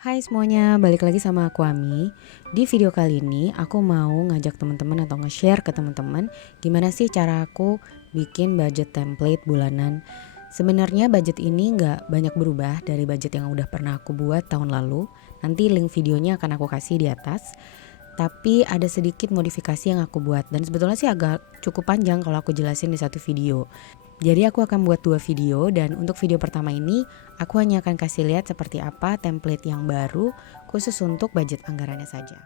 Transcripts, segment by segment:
Hai semuanya, balik lagi sama aku Ami. Di video kali ini aku mau ngajak teman-teman atau nge-share ke teman-teman gimana sih cara aku bikin budget template bulanan. Sebenarnya budget ini nggak banyak berubah dari budget yang udah pernah aku buat tahun lalu. Nanti link videonya akan aku kasih di atas. Tapi ada sedikit modifikasi yang aku buat dan sebetulnya sih agak cukup panjang kalau aku jelasin di satu video. Jadi aku akan buat 2 video dan untuk video pertama ini aku hanya akan kasih lihat seperti apa template yang baru khusus untuk budget anggarannya saja.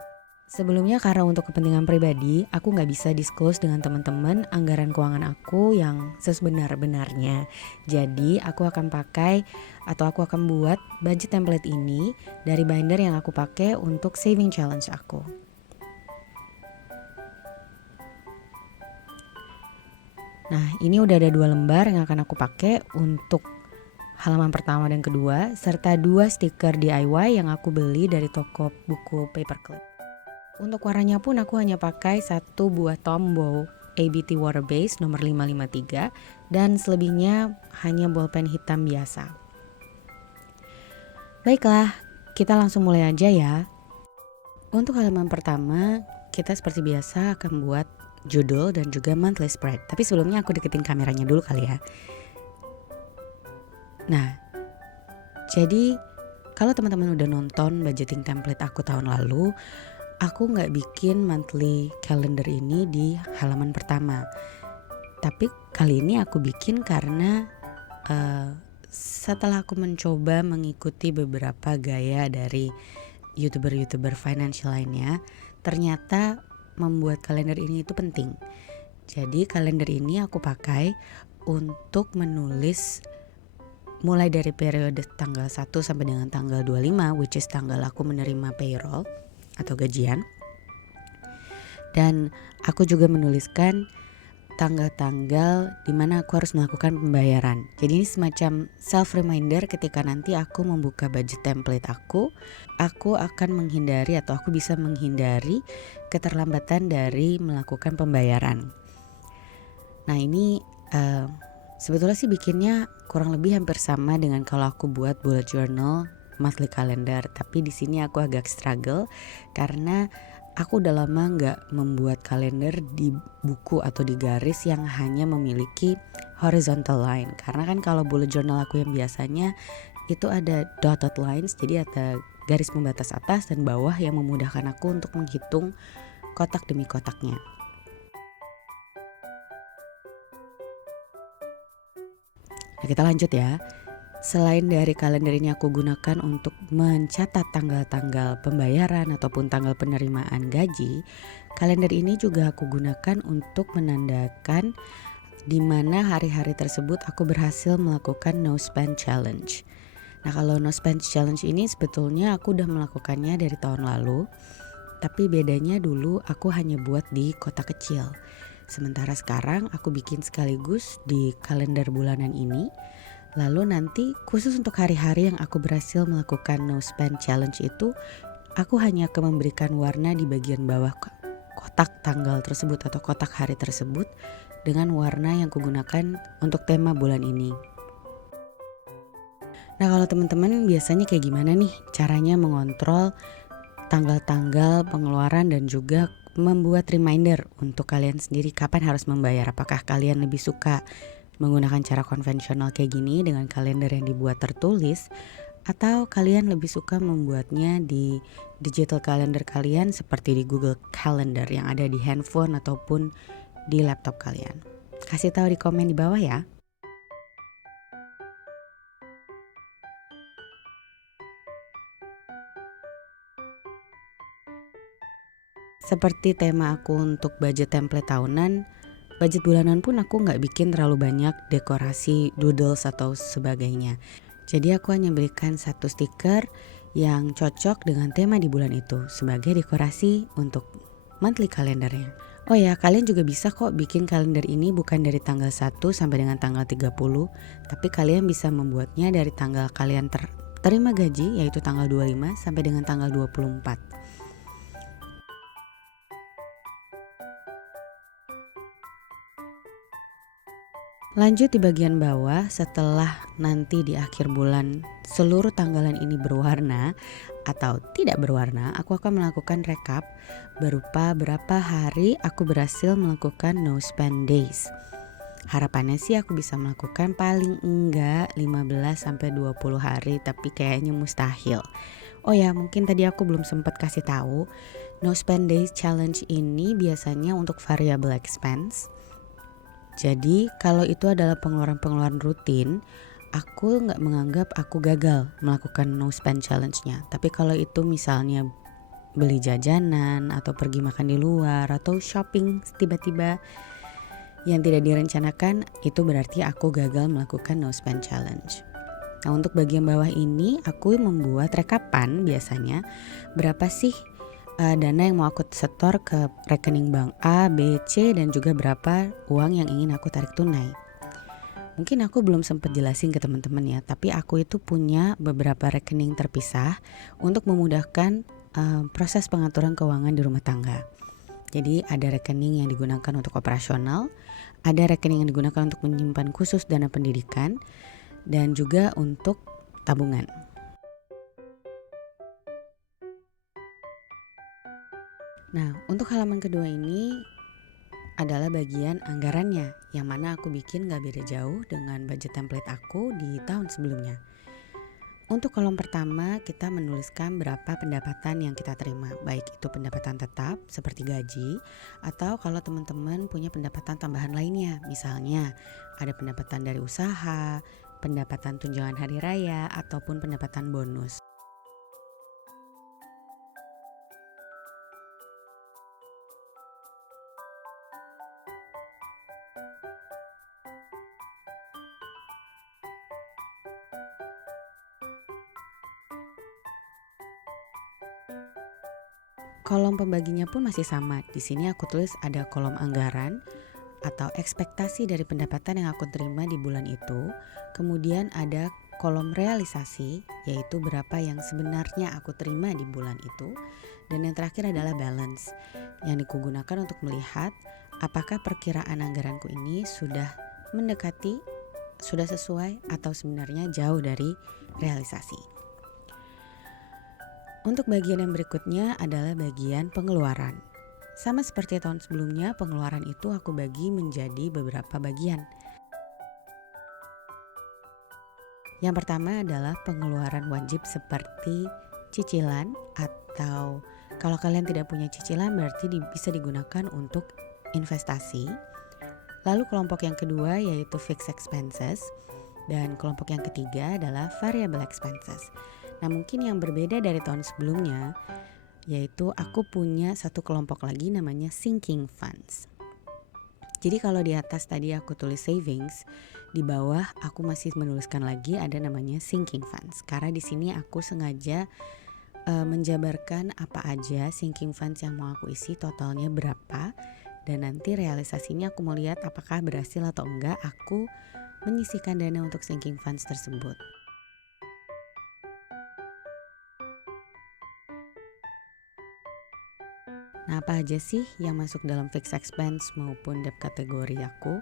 Sebelumnya karena untuk kepentingan pribadi aku nggak bisa disclose dengan teman-teman anggaran keuangan aku yang sebenar-benarnya. Jadi aku akan pakai atau aku akan buat budget template ini dari binder yang aku pakai untuk saving challenge aku. Nah, ini udah ada 2 lembar yang akan aku pakai untuk halaman pertama dan kedua, serta 2 stiker DIY yang aku beli dari toko buku Paperclip. Untuk warnanya pun aku hanya pakai 1 buah Tombow ABT Water Base nomor 553 dan selebihnya hanya bolpen hitam biasa. Baiklah, kita langsung mulai aja ya. Untuk halaman pertama, kita seperti biasa akan buat judul dan juga monthly spread. Tapi sebelumnya aku deketin kameranya dulu kali ya. Nah, jadi kalau teman-teman udah nonton budgeting template aku tahun lalu, aku nggak bikin monthly calendar ini di halaman pertama. Tapi kali ini aku bikin karena setelah aku mencoba mengikuti beberapa gaya dari YouTuber financial lainnya, ternyata membuat kalender ini itu penting. Jadi kalender ini aku pakai untuk menulis mulai dari periode tanggal 1 sampai dengan tanggal 25, which is tanggal aku menerima payroll atau gajian. Dan aku juga menuliskan tanggal-tanggal di mana aku harus melakukan pembayaran. Jadi ini semacam self reminder ketika nanti aku membuka budget template aku akan menghindari atau aku bisa menghindari keterlambatan dari melakukan pembayaran. Nah, ini sebetulnya sih bikinnya kurang lebih hampir sama dengan kalau aku buat bullet journal monthly calendar. Tapi di sini aku agak struggle karena aku udah lama nggak membuat kalender di buku atau di garis yang hanya memiliki horizontal line. Karena kan kalau bullet journal aku yang biasanya itu ada dotted lines, jadi ada garis pembatas atas dan bawah yang memudahkan aku untuk menghitung kotak demi kotaknya. Nah, kita lanjut ya. Selain dari kalender ini aku gunakan untuk mencatat tanggal-tanggal pembayaran ataupun tanggal penerimaan gaji, kalender ini juga aku gunakan untuk menandakan di mana hari-hari tersebut aku berhasil melakukan no spend challenge. Nah, kalau no spend challenge ini sebetulnya aku udah melakukannya dari tahun lalu, tapi bedanya dulu aku hanya buat di kotak kecil. Sementara sekarang aku bikin sekaligus di kalender bulanan ini. Lalu nanti khusus untuk hari-hari yang aku berhasil melakukan no spend challenge itu, aku hanya akan memberikan warna di bagian bawah kotak tanggal tersebut atau kotak hari tersebut dengan warna yang kugunakan untuk tema bulan ini. Nah, kalau teman-teman biasanya kayak gimana nih caranya mengontrol tanggal-tanggal pengeluaran dan juga membuat reminder untuk kalian sendiri kapan harus membayar? Apakah kalian lebih suka menggunakan cara konvensional kayak gini dengan kalender yang dibuat tertulis, atau kalian lebih suka membuatnya di digital calendar kalian seperti di Google Calendar yang ada di handphone ataupun di laptop kalian? Kasih tahu di komen di bawah ya. Seperti tema aku untuk budget template tahunan, budget bulanan pun aku nggak bikin terlalu banyak dekorasi, doodles atau sebagainya. Jadi aku hanya berikan 1 stiker yang cocok dengan tema di bulan itu sebagai dekorasi untuk monthly kalendernya. Oh ya, kalian juga bisa kok bikin kalender ini bukan dari tanggal 1 sampai dengan tanggal 30, tapi kalian bisa membuatnya dari tanggal kalian terima gaji, yaitu tanggal 25 sampai dengan tanggal 24. Lanjut di bagian bawah, setelah nanti di akhir bulan seluruh tanggalan ini berwarna, atau tidak berwarna, aku akan melakukan rekap berupa berapa hari aku berhasil melakukan no spend days. Harapannya sih aku bisa melakukan paling enggak 15 sampai 20 hari, tapi kayaknya mustahil. Oh ya, mungkin tadi aku belum sempat kasih tahu, no spend days challenge ini biasanya untuk variable expense. Jadi kalau itu adalah pengeluaran-pengeluaran rutin, aku nggak menganggap aku gagal melakukan no spend challenge-nya. Tapi kalau itu misalnya beli jajanan atau pergi makan di luar atau shopping tiba-tiba yang tidak direncanakan, itu berarti aku gagal melakukan no spend challenge. Nah, untuk bagian bawah ini aku membuat rekapan biasanya berapa sih dana yang mau aku setor ke rekening bank A, B, C, dan juga berapa uang yang ingin aku tarik tunai. Mungkin aku belum sempat jelasin ke teman-teman ya, tapi aku itu punya beberapa rekening terpisah untuk memudahkan proses pengaturan keuangan di rumah tangga. Jadi ada rekening yang digunakan untuk operasional, ada rekening yang digunakan untuk menyimpan khusus dana pendidikan, dan juga untuk tabungan. Nah, untuk halaman kedua ini adalah bagian anggarannya, yang mana aku bikin gak beda jauh dengan budget template aku di tahun sebelumnya. Untuk kolom pertama kita menuliskan berapa pendapatan yang kita terima, baik itu pendapatan tetap seperti gaji, atau kalau teman-teman punya pendapatan tambahan lainnya, misalnya ada pendapatan dari usaha, pendapatan tunjangan hari raya, ataupun pendapatan bonus. Kolom pembaginya pun masih sama. Di sini aku tulis ada kolom anggaran atau ekspektasi dari pendapatan yang aku terima di bulan itu. Kemudian ada kolom realisasi, yaitu berapa yang sebenarnya aku terima di bulan itu. Dan yang terakhir adalah balance, yang digunakan untuk melihat apakah perkiraan anggaranku ini sudah mendekati, sudah sesuai, atau sebenarnya jauh dari realisasi. Untuk bagian yang berikutnya adalah bagian pengeluaran. Sama seperti tahun sebelumnya, pengeluaran itu aku bagi menjadi beberapa bagian. Yang pertama adalah pengeluaran wajib seperti cicilan, atau kalau kalian tidak punya cicilan berarti bisa digunakan untuk investasi. Lalu kelompok yang kedua yaitu fixed expenses, dan kelompok yang ketiga adalah variable expenses. Nah, mungkin yang berbeda dari tahun sebelumnya yaitu aku punya satu kelompok lagi namanya sinking funds. Jadi kalau di atas tadi aku tulis savings, di bawah aku masih menuliskan lagi ada namanya sinking funds. Karena di sini aku sengaja menjabarkan apa aja sinking funds yang mau aku isi, totalnya berapa, dan nanti realisasinya aku mau lihat apakah berhasil atau enggak aku menyisihkan dana untuk sinking funds tersebut. Nah, apa aja sih yang masuk dalam fixed expense maupun debt kategori aku?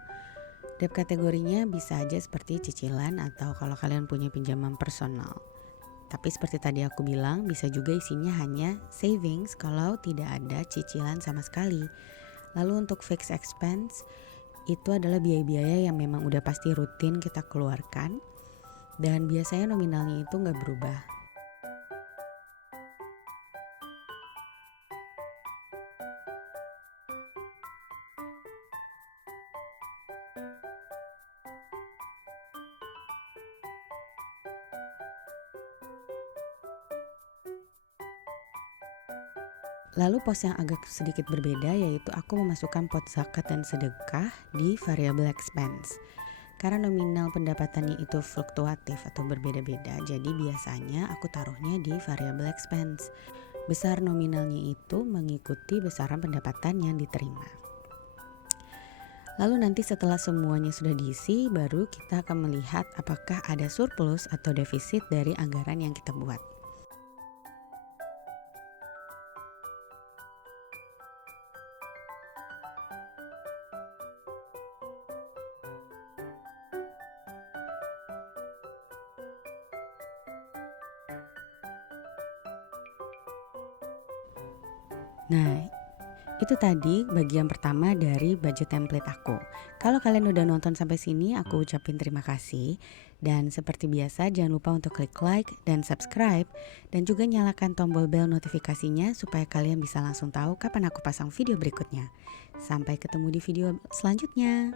Debt kategorinya bisa aja seperti cicilan atau kalau kalian punya pinjaman personal. Tapi seperti tadi aku bilang, bisa juga isinya hanya savings kalau tidak ada cicilan sama sekali. Lalu untuk fixed expense, itu adalah biaya-biaya yang memang udah pasti rutin kita keluarkan dan biasanya nominalnya itu nggak berubah. Lalu pos yang agak sedikit berbeda yaitu aku memasukkan pot zakat dan sedekah di variable expense. Karena nominal pendapatannya itu fluktuatif atau berbeda-beda, jadi biasanya aku taruhnya di variable expense. Besar nominalnya itu mengikuti besaran pendapatan yang diterima. Lalu nanti setelah semuanya sudah diisi, baru kita akan melihat apakah ada surplus atau defisit dari anggaran yang kita buat. Nah, itu tadi bagian pertama dari budget template aku. Kalau kalian udah nonton sampai sini, aku ucapin terima kasih. Dan seperti biasa, jangan lupa untuk klik like dan subscribe. Dan juga nyalakan tombol bel notifikasinya supaya kalian bisa langsung tahu kapan aku pasang video berikutnya. Sampai ketemu di video selanjutnya.